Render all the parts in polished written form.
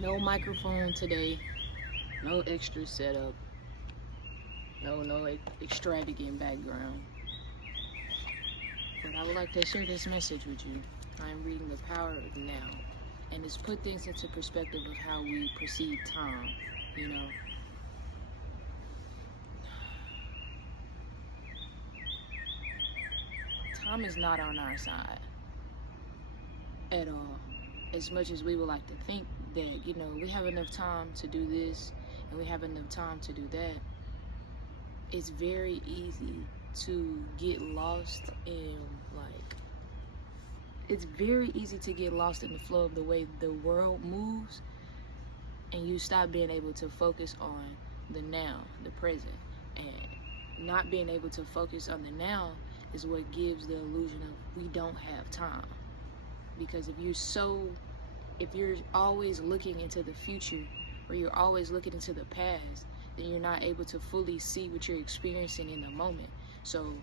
No microphone today, no extra setup, no extravagant background. But I would like to share this message with you. I am reading The Power of Now, and it's put things into perspective of how we perceive time, you know. Time is not on our side at all. As much as we would like to think that, we have enough time to do this and we have enough time to do that, it's very easy to get lost in it's very easy to get lost in the flow of the way the world moves, and you stop being able to focus on the now, the present. And not being able to focus on the now is what gives the illusion of we don't have time. Because if you're always looking into the future, or you're always looking into the past, then you're not able to fully see what you're experiencing in the moment. So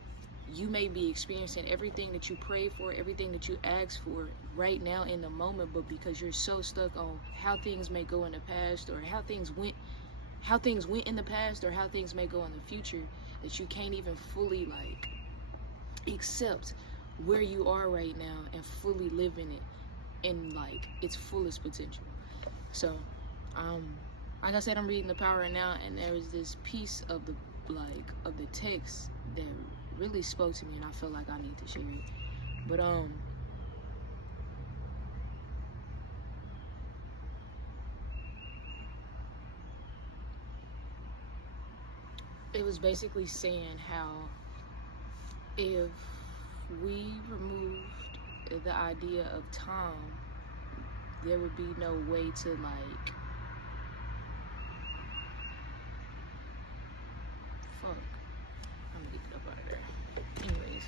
you may be experiencing everything that you pray for, everything that you ask for right now in the moment, but because you're so stuck on how things may go in the past, or how things went in the past, or how things may go in the future, that you can't even fully accept where you are right now and fully live in it in its fullest potential. So like I said, I'm reading The Power of Now, and there is this piece of the text that really spoke to me, and I feel like I need to share it. But it was basically saying how if we removed the idea of time, there would be no way to I'm gonna get it up out of there. Anyways,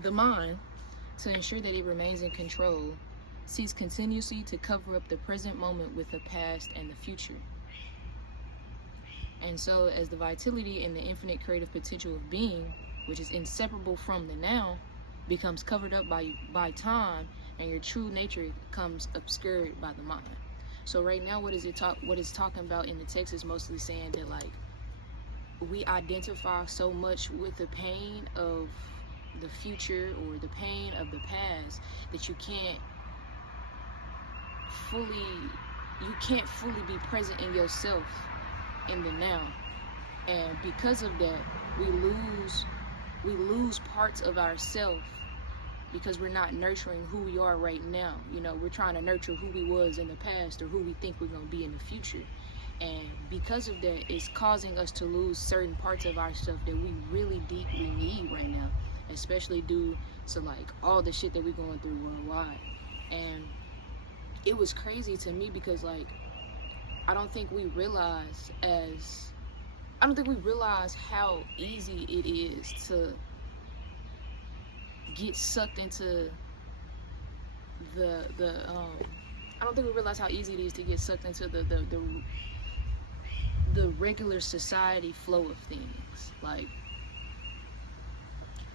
the mind, to ensure that it remains in control, seeks continuously to cover up the present moment with the past and the future. And so, as the vitality and the infinite creative potential of being, which is inseparable from the now, becomes covered up by time, and your true nature becomes obscured by the mind. So right now, what it's talking about in the text is mostly saying that we identify so much with the pain of the future or the pain of the past that you can't fully be present in yourself in the now. And because of that, we lose parts of ourselves, because we're not nurturing who we are right now. We're trying to nurture who we was in the past, or who we think we're going to be in the future. And because of that, it's causing us to lose certain parts of ourselves that we really deeply need right now, especially due to all the shit that we're going through worldwide. And it was crazy to me because I don't think we realize how easy it is to get sucked into I don't think we realize how easy it is to get sucked into the regular society flow of things.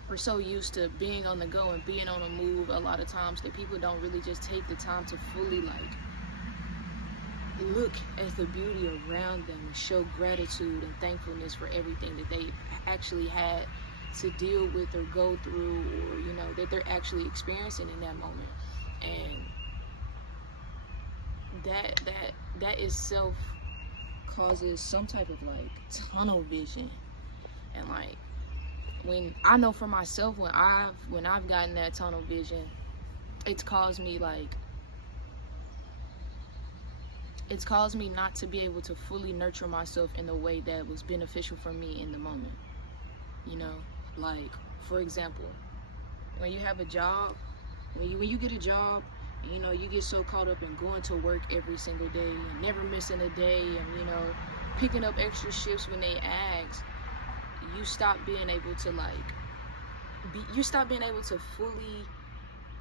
We're so used to being on the go and being on the move a lot of times that people don't really just take the time to fully look at the beauty around them and show gratitude and thankfulness for everything that they actually had to deal with or go through, or that they're actually experiencing in that moment. And that itself causes some type of tunnel vision. And when I know for myself, when I've gotten that tunnel vision, it's caused me not to be able to fully nurture myself in the way that was beneficial for me in the moment. For example, when you have a job, when you get a job, you get so caught up in going to work every single day and never missing a day, and picking up extra shifts when they ask, you stop being able to fully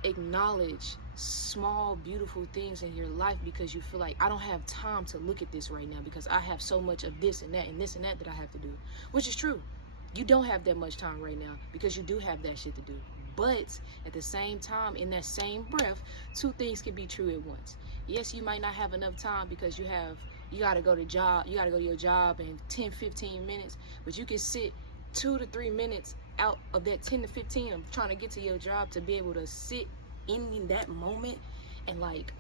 acknowledge small beautiful things in your life, because you feel like, I don't have time to look at this right now because I have so much of this and that and this and that I have to do, which is true. You don't have that much time right now because you do have that shit to do. But at the same time, in that same breath, two things can be true at once. Yes, you might not have enough time because you gotta go to your job in 10, 15 minutes, but you can sit 2 to 3 minutes out of that 10 to 15 of trying to get to your job to be able to sit in that moment and like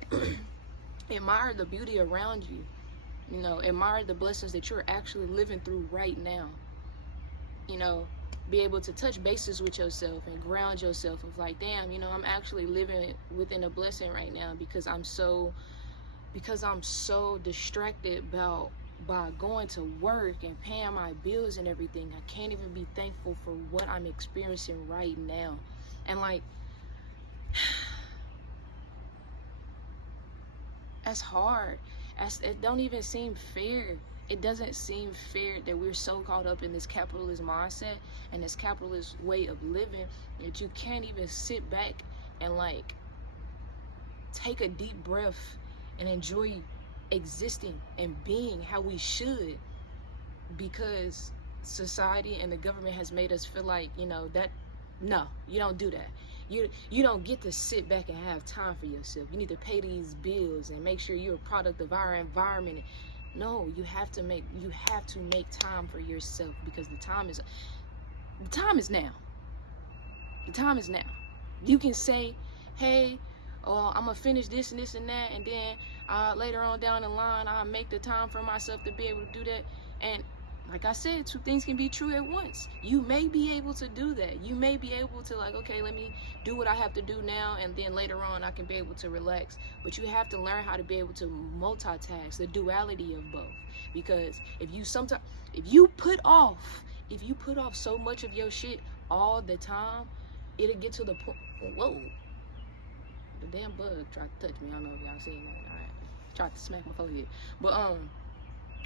admire the beauty around you. You know, admire the blessings that you're actually living through right now. You know, be able to touch bases with yourself and ground yourself of like, damn, you know, I'm actually living within a blessing right now because I'm so distracted by going to work and paying my bills and everything. I can't even be thankful for what I'm experiencing right now. And like, that's hard. It don't even seem fair. It doesn't seem fair that we're so caught up in this capitalist mindset and this capitalist way of living that you can't even sit back and like take a deep breath and enjoy existing and being how we should, because society and the government has made us feel like, you know, that no, you don't do that. You don't get to sit back and have time for yourself. You need to pay these bills and make sure you're a product of our environment. No, you have to make time for yourself, because the time is now. The time is now. You can say, hey, I'm gonna finish this and this and that, and then later on down the line I'll make the time for myself to be able to do that. And like I said, two things can be true at once. You may be able to do that. You may be able to like, okay, let me do what I have to do now, and then later on I can be able to relax. But you have to learn how to be able to multitask, the duality of both. Because if you put off so much of your shit all the time, it'll get to the point. Whoa, the damn bug tried to touch me. I don't know if y'all seen that. All right, tried to smack my forehead. But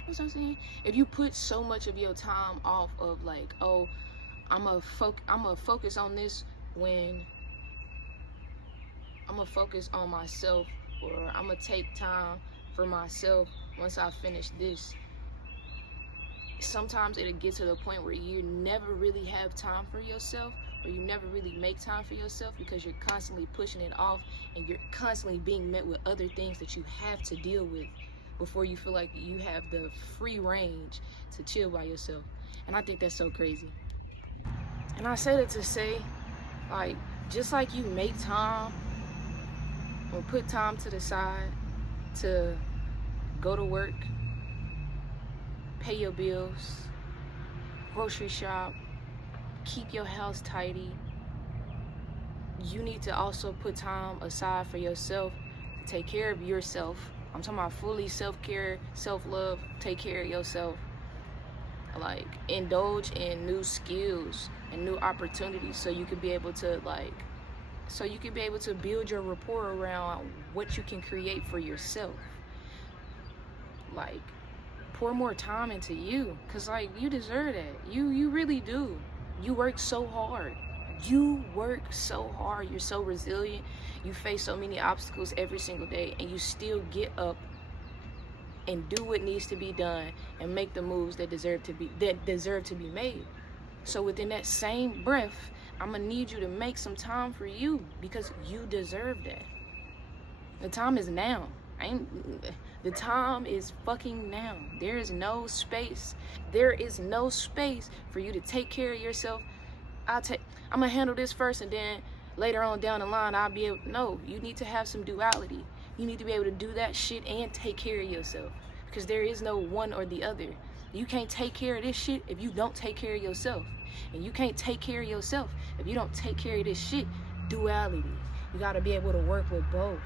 what's I'm saying? If you put so much of your time off of like, oh, I'm gonna focus on this when I'm gonna focus on myself, or I'm gonna take time for myself once I finish this. Sometimes it'll get to the point where you never really have time for yourself, or you never really make time for yourself, because you're constantly pushing it off and you're constantly being met with other things that you have to deal with before you feel like you have the free range to chill by yourself. And I think that's so crazy. And I say that to say, like, just like you make time or put time to the side to go to work, pay your bills, grocery shop, keep your house tidy, you need to also put time aside for yourself to take care of yourself. I'm talking about fully self-care, self-love, take care of yourself. Like, indulge in new skills and new opportunities so you can be able to build your rapport around what you can create for yourself. Like, pour more time into you, because like, you deserve that. You really do. You work so hard. You're so resilient. You face so many obstacles every single day, and you still get up and do what needs to be done and make the moves that deserve to be made. So within that same breath, I'm gonna need you to make some time for you, because you deserve that. The time is now. The time is fucking now. There is no space for you to take care of yourself. I'm gonna handle this first, and then later on down the line I'll be able. No, you need to have some duality. You need to be able to do that shit and take care of yourself, because there is no one or the other. You can't take care of this shit if you don't take care of yourself, and you can't take care of yourself if you don't take care of this shit. Duality. You gotta be able to work with both.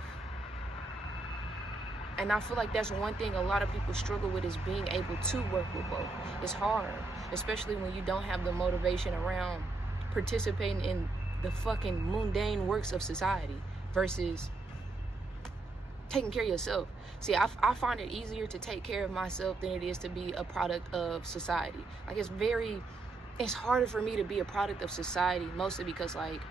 And I feel like that's one thing a lot of people struggle with, is being able to work with both. It's hard, especially when you don't have the motivation around participating in the fucking mundane works of society versus taking care of yourself. See, I find it easier to take care of myself than it is to be a product of society. Like, it's harder for me to be a product of society, mostly because like,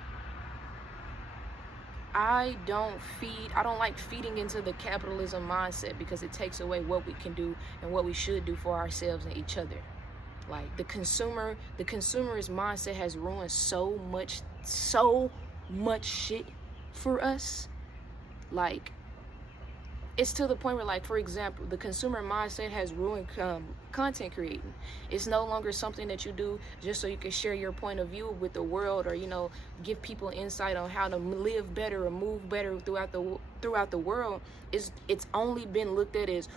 I don't like feeding into the capitalism mindset, because it takes away what we can do and what we should do for ourselves and each other. Like the consumerist mindset has ruined so much shit for us. Like, it's to the point where, like, for example, the consumer mindset has ruined content creating. It's no longer something that you do just so you can share your point of view with the world, or, you know, give people insight on how to live better or move better throughout the world. It's only been looked at as,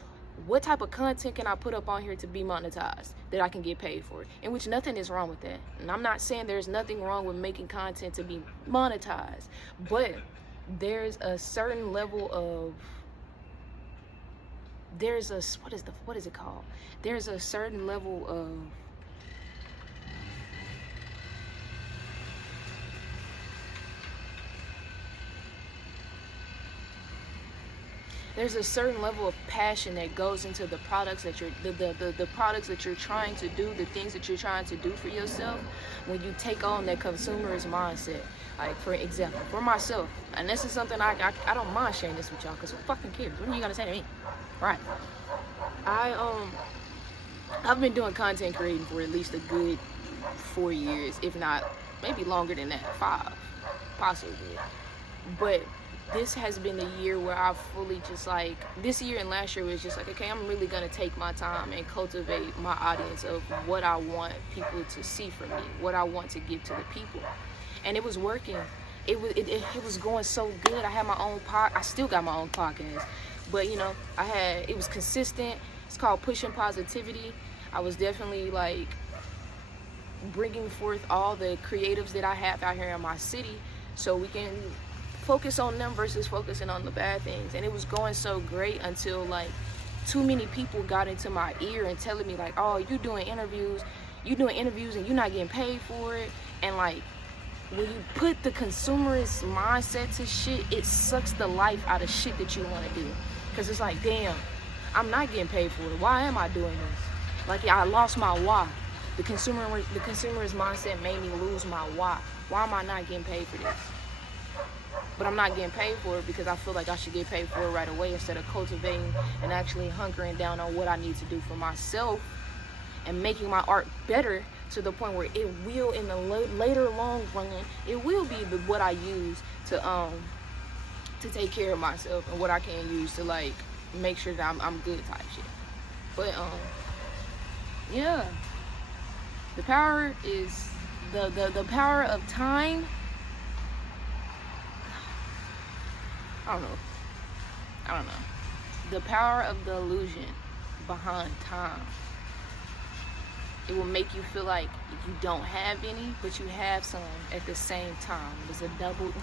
what type of content can I put up on here to be monetized, that I can get paid for? In which nothing is wrong with that. And I'm not saying there's nothing wrong with making content to be monetized, but there's a certain level of, what is it called? There's a certain level of, there's a certain level of passion that goes into the products that the products that you're trying to do, the things that you're trying to do for yourself, when you take on that consumerist mindset. Like, for example, for myself, and this is something I don't mind sharing this with y'all, because who fucking cares? What are you gonna say to me? Right. I've been doing content creating for at least a good 4 years, if not maybe longer than that, 5 possibly. But this has been a year where I've fully just, like, this year and last year was just like, okay, I'm really gonna take my time and cultivate my audience of what I want people to see from me, what I want to give to the people. And it was working. It was going so good. I had my own I still got my own podcast, but, you know, it was consistent. It's called Pushing Positivity. I was definitely, like, bringing forth all the creatives that I have out here in my city, so we can focus on them versus focusing on the bad things. And it was going so great until, like, too many people got into my ear and telling me, like, oh, you doing interviews and you're not getting paid for it. And, like, when you put the consumerist mindset to shit, it sucks the life out of shit that you want to do. Because it's like, damn, I'm not getting paid for it. Why am I doing this? Like, I lost my why. The consumerist mindset made me lose my why. Why am I not getting paid for this? But I'm not getting paid for it because I feel like I should get paid for it right away, instead of cultivating and actually hunkering down on what I need to do for myself and making my art better, to the point where it will, in the later long run, it will be what I use to take care of myself, and what I can use to, like, make sure that I'm good type shit. But yeah, the power is the power of time. I don't know. The power of the illusion behind time. It will make you feel like you don't have any, but you have some at the same time. It's a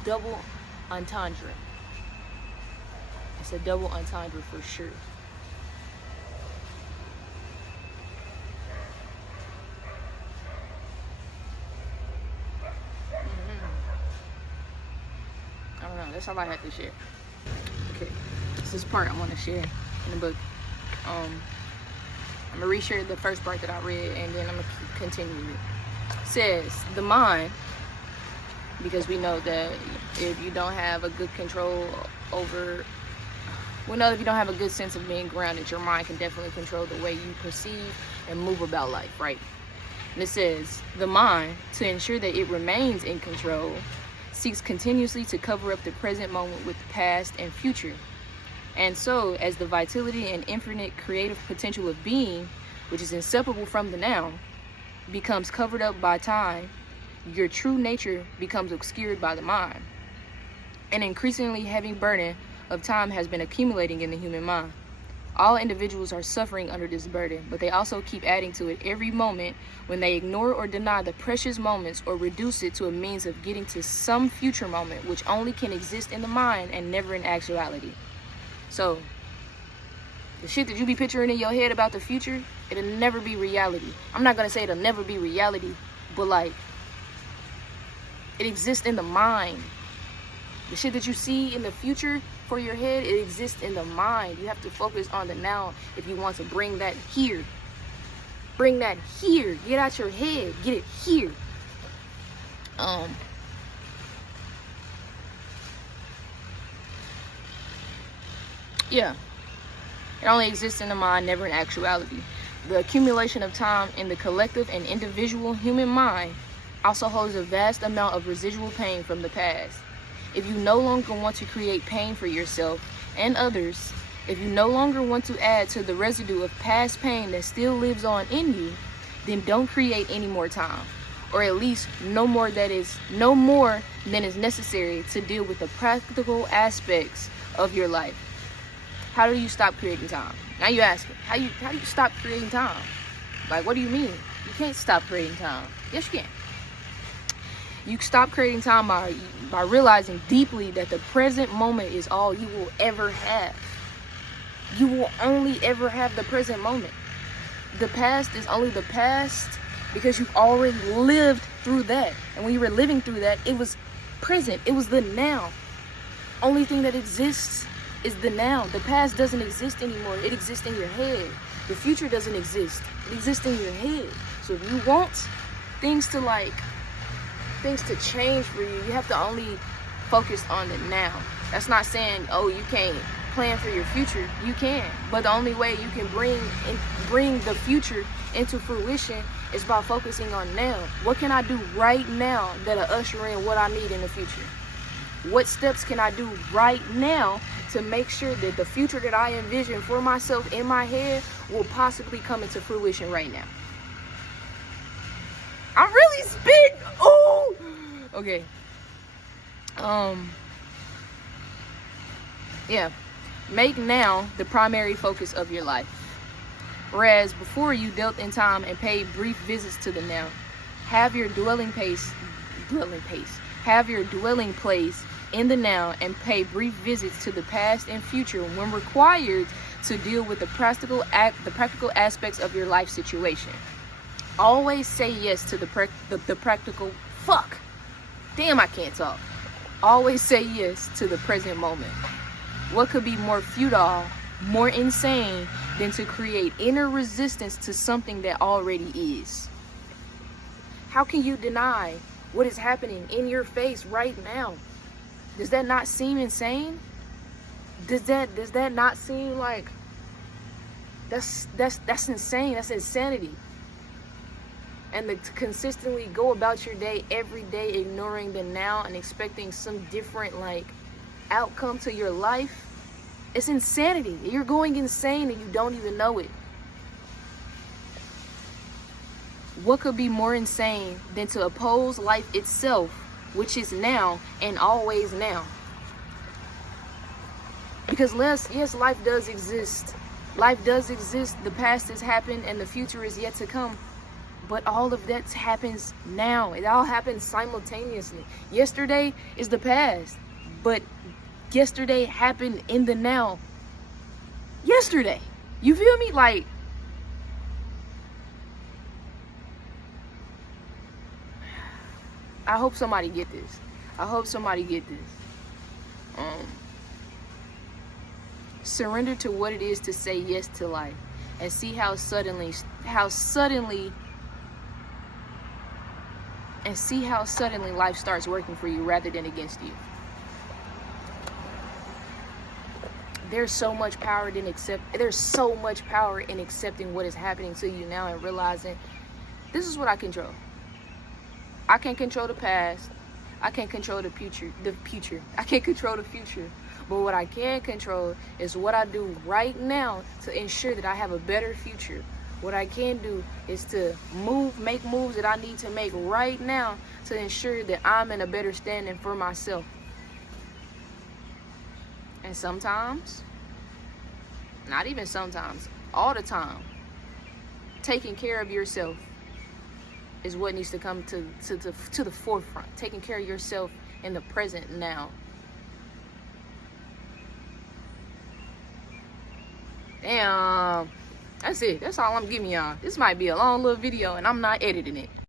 double entendre. It's a double entendre for sure. I don't know. That's all I had to share. Okay, this is part I want to share in the book. I'm gonna reshare the first part that I read, and then I'm gonna continue it. It says the mind, because we know that if you don't have a good control over, we know if you don't have a good sense of being grounded, your mind can definitely control the way you perceive and move about life, right? And it says the mind, to ensure that it remains in control, seeks continuously to cover up the present moment with the past and future. And so, as the vitality and infinite creative potential of being, which is inseparable from the now, becomes covered up by time, your true nature becomes obscured by the mind. An increasingly heavy burden of time has been accumulating in the human mind. All individuals are suffering under this burden, but they also keep adding to it every moment when they ignore or deny the precious moments, or reduce it to a means of getting to some future moment which only can exist in the mind and never in actuality. So, the shit that you be picturing in your head about the future, it'll never be reality. I'm not gonna say it'll never be reality, but, like, it exists in the mind. The shit that you see in the future for your head, it exists in the mind. You have to focus on the now if you want to bring that here. Bring that here. Get out your head. Get it here. Yeah. It only exists in the mind, never in actuality. The accumulation of time in the collective and individual human mind also holds a vast amount of residual pain from the past. If you no longer want to create pain for yourself and others, if you no longer want to add to the residue of past pain that still lives on in you, then don't create any more time, or at least no more than is necessary to deal with the practical aspects of your life. How do you stop creating time? Now you asking, how do you stop creating time? Like, what do you mean? You can't stop creating time. Yes, you can. You stop creating time by realizing deeply that the present moment is all you will ever have. You will only ever have the present moment. The past is only the past because you've already lived through that. And when you were living through that, it was present. It was the now. Only thing that exists is the now. The past doesn't exist anymore. It exists in your head. The future doesn't exist. It exists in your head. So if you want things to change for you, you have to only focus on the now. That's not saying, oh, you can't plan for your future. You can, but the only way you can bring the future into fruition is by focusing on now. What can I do right now that'll usher in what I need in the future? What steps can I do right now to make sure that the future that I envision for myself in my head will possibly come into fruition right now? I'm really spitting. Oh, okay. Yeah. Make now the primary focus of your life. Whereas before you dealt in time and paid brief visits to the now, have your dwelling place in the now and pay brief visits to the past and future when required to deal with the practical aspects of your life situation. Always say yes to the practical. Fuck. Damn, I can't talk. Always say yes to the present moment. What could be more futile, more insane than to create inner resistance to something that already is? How can you deny what is happening in your face right now? Does that not seem insane? Does that not seem like that's insane? That's insanity. And to consistently go about your day every day ignoring the now and expecting some different outcome to your life, it's insanity. You're going insane and you don't even know it. What could be more insane than to oppose life itself, which is now and always now? Because yes, life does exist. Life does exist. The past has happened and the future is yet to come. But all of that happens now. It all happens simultaneously. Yesterday is the past, but yesterday happened in the now. Yesterday. You feel me? I hope somebody get this. I hope somebody get this. Surrender to what it is to say yes to life and see how suddenly life starts working for you rather than against you. There's so much power in accepting what is happening to you now and realizing this is what I control. I can't control the past. I can't control the future. I can't control the future. But what I can control is what I do right now to ensure that I have a better future. What I can do is to make moves that I need to make right now to ensure that I'm in a better standing for myself. And sometimes, not even sometimes, all the time, taking care of yourself is what needs to come to the forefront. Taking care of yourself in the present now. Damn. That's it. That's all I'm giving y'all. This might be a long little video and I'm not editing it.